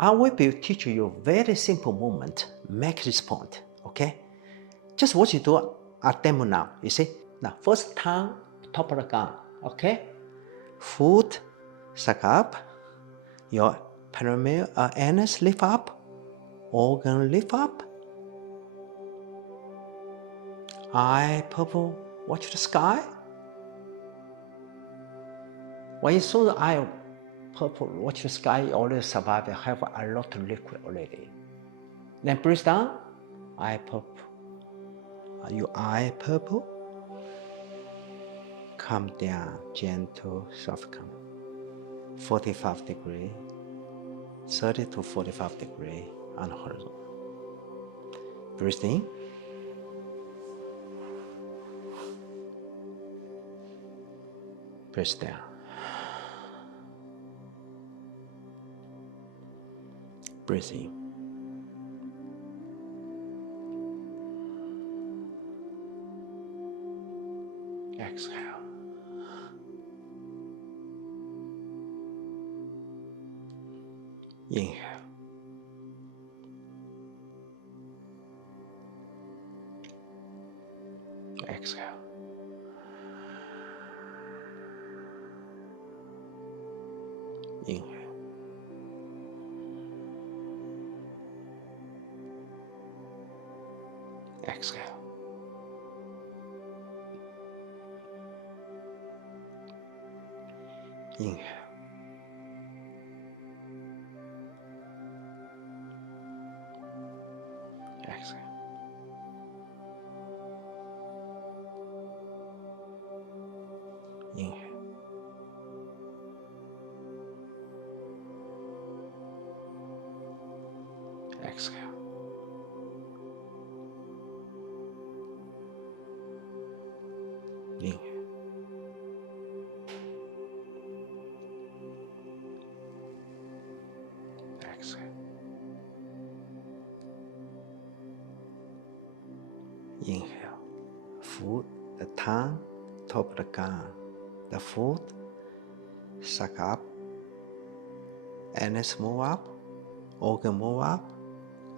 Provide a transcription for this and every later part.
I will be teaching you very simple movement, make this point, okay? Just what you do a demo now, you see? Now, first tongue, top of the gun, okay? Foot, suck up, your perineum, anus lift up, organ lift up, eye purple, watch the sky. When you saw the eye purple, watch the sky, you already survive, have a lot of liquid already. Then breathe down, eye purple. Your eye purple. Come down, gentle, soft come. 45 degree, 30 to 45 degree on horizon. Breathe in. Breathe down. Breathe in. Exhale. Inhale. Exhale. Inhale. Exhale. Inhale. Exhale. Inhale. Exhale. Inhale. Exhale. Inhale. Foot, the tongue, top of the gun. The foot, suck up, anus move up, organ move up,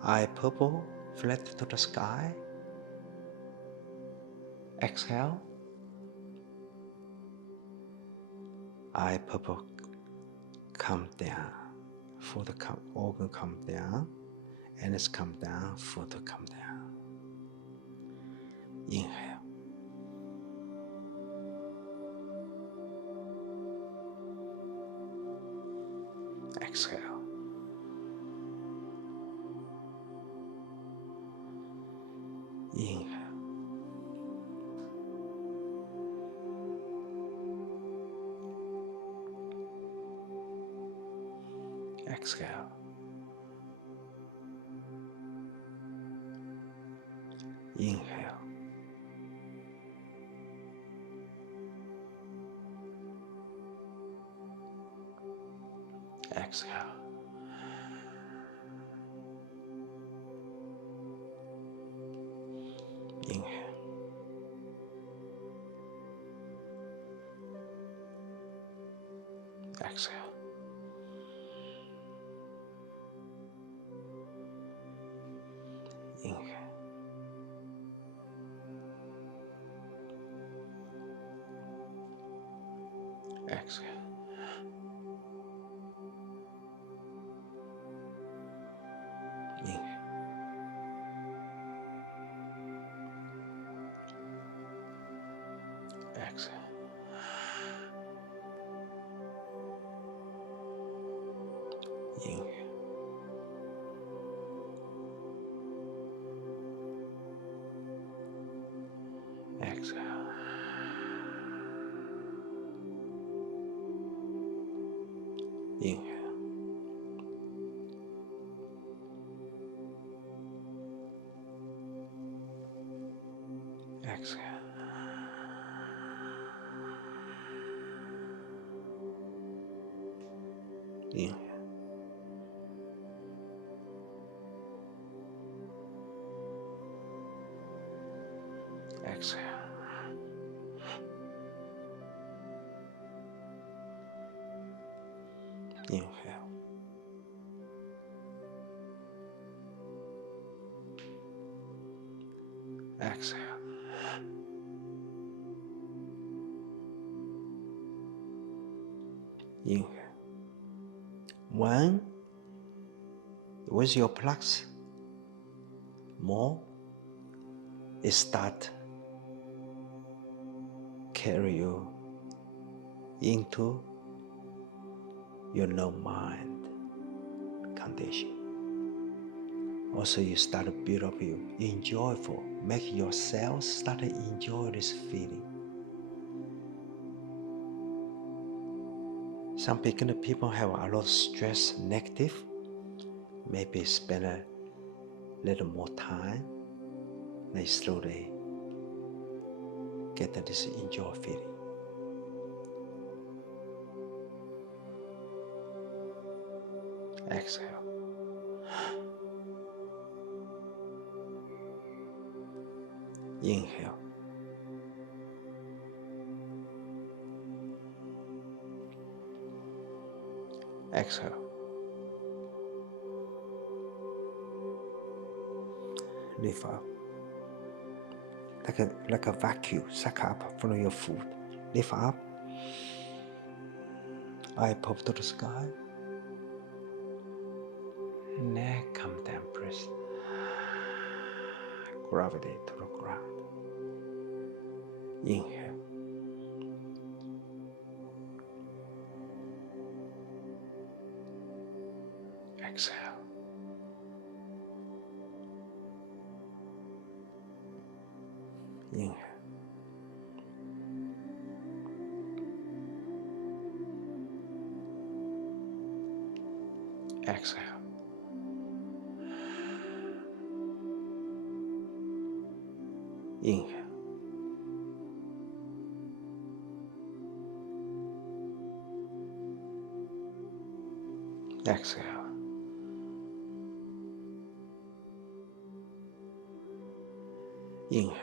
eye purple, flat to the sky. Exhale. Eye purple come down, foot come, organ come down, anus come down, foot come down. Inhale. Exhale. Inhale. Exhale. Inhale. Exhale. Inhale. Exhale. Inhale. Exhale. Inhale. Exhale. Inhale. Exhale. Inhale. Exhale. Inhale. Exhale. Inhale. Exhale. Inhale. When with your plugs more, it start carry you into your no mind condition. Also, you start to build up you enjoyful, make yourself start to enjoy this feeling. Some beginner people have a lot of stress, negative, maybe spend a little more time, they slowly get this enjoy feeling. Exhale. Inhale. Exhale. Lift up. Like a vacuum, suck up from your food. Lift up. Eye pop to the sky. Neck come down, press. Gravity to the ground. Inhale. Exhale. Inhale. Exhale. Inhale. Exhale. Inhale.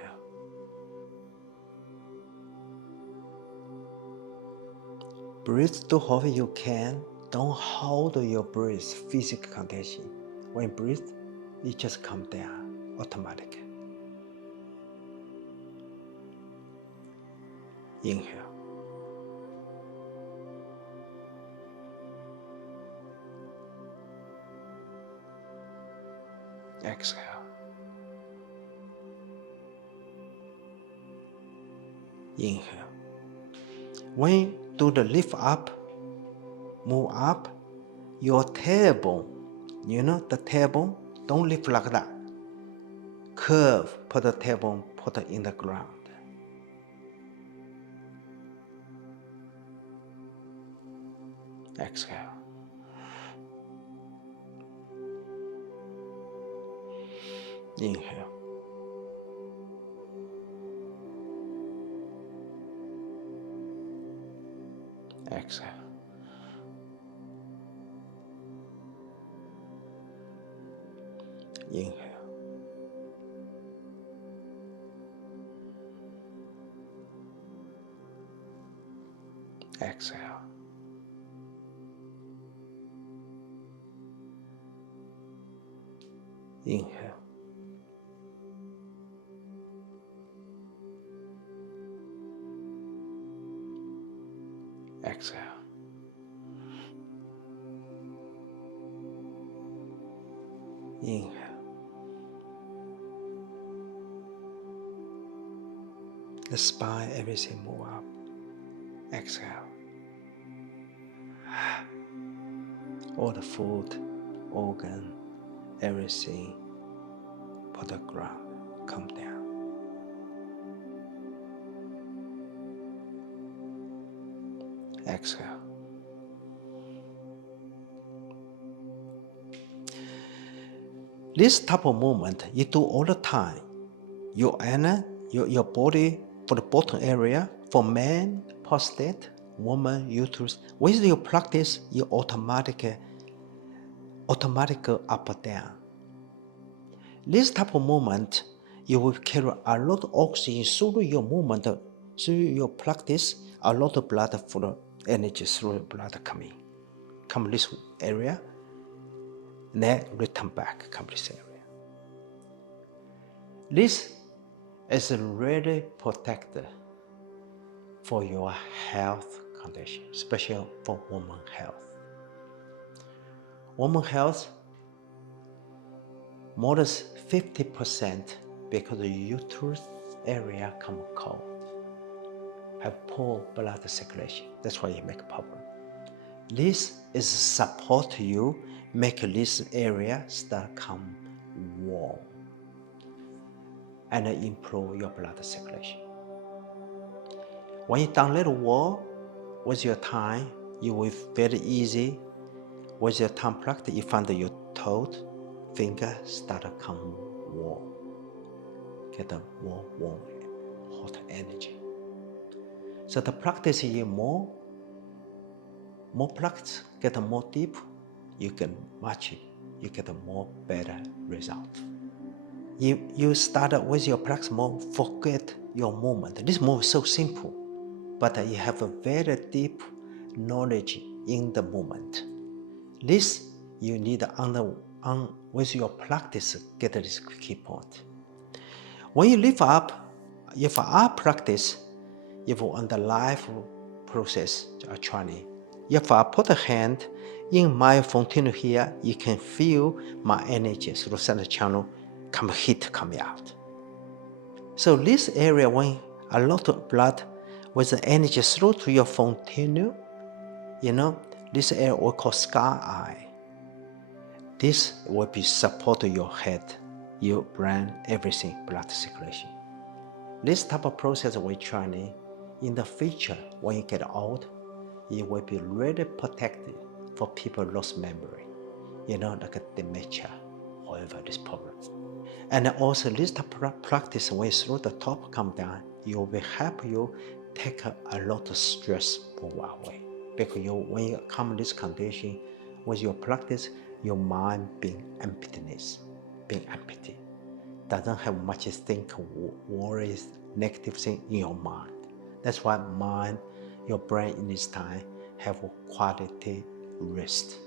Breathe to however you can. Don't hold your breath, physical condition. When you breathe, it just comes down automatically. Inhale. Exhale. Inhale. When you do the lift up, move up, your tailbone, the tailbone, don't lift like that. Curve, put the tailbone, put it in the ground. Exhale. Inhale. Exhale. Inhale. Exhale. Inhale. Exhale. Inhale. The spine, everything move up. Exhale. All the food, organ, everything, put the ground, come down. Exhale. This type of movement you do all the time. Your body for the bottom area, for man, prostate, woman, uterus. With your practice, you automatic up or down. This type of movement, you will carry a lot of oxygen through your movement, through your practice, a lot of blood flow, energy through the blood come this area, then return back, come this area. This is really protected for your health condition, especially for woman health. Woman health, more than 50% because the uterus area come cold, have poor blood circulation. That's why you make a problem. This is support you, make this area start come warm and improve your blood circulation. When you done little work with your time, you will very easy. With your time practice, you find that your toe, finger start to come warm, get a more warm, hot energy. So the practice you more practice, get a more deep, you can match it, you get a more better result. You start with your practice more, forget your movement. This movement is so simple, but you have a very deep knowledge in the movement. This you need with your practice get this key point. When you lift up, if I practice, if on the life process or training, if I put a hand in my fountain here, you can feel my energy through center channel coming out. So this area, when a lot of blood with the energy through to your fountain, this area we call sky eye. This will be support your head, your brain, everything, blood circulation. This type of process we're training in the future, when you get old, it will be really protected for people lost memory, like a dementia, whatever this problem. And also this type of practice, when through the top come down, it will help you take a lot of stress away. Because when you come in this condition, with your practice, your mind being emptiness, being empty. Doesn't have much think, worries, negative thing in your mind. That's why your brain in this time have a quality rest.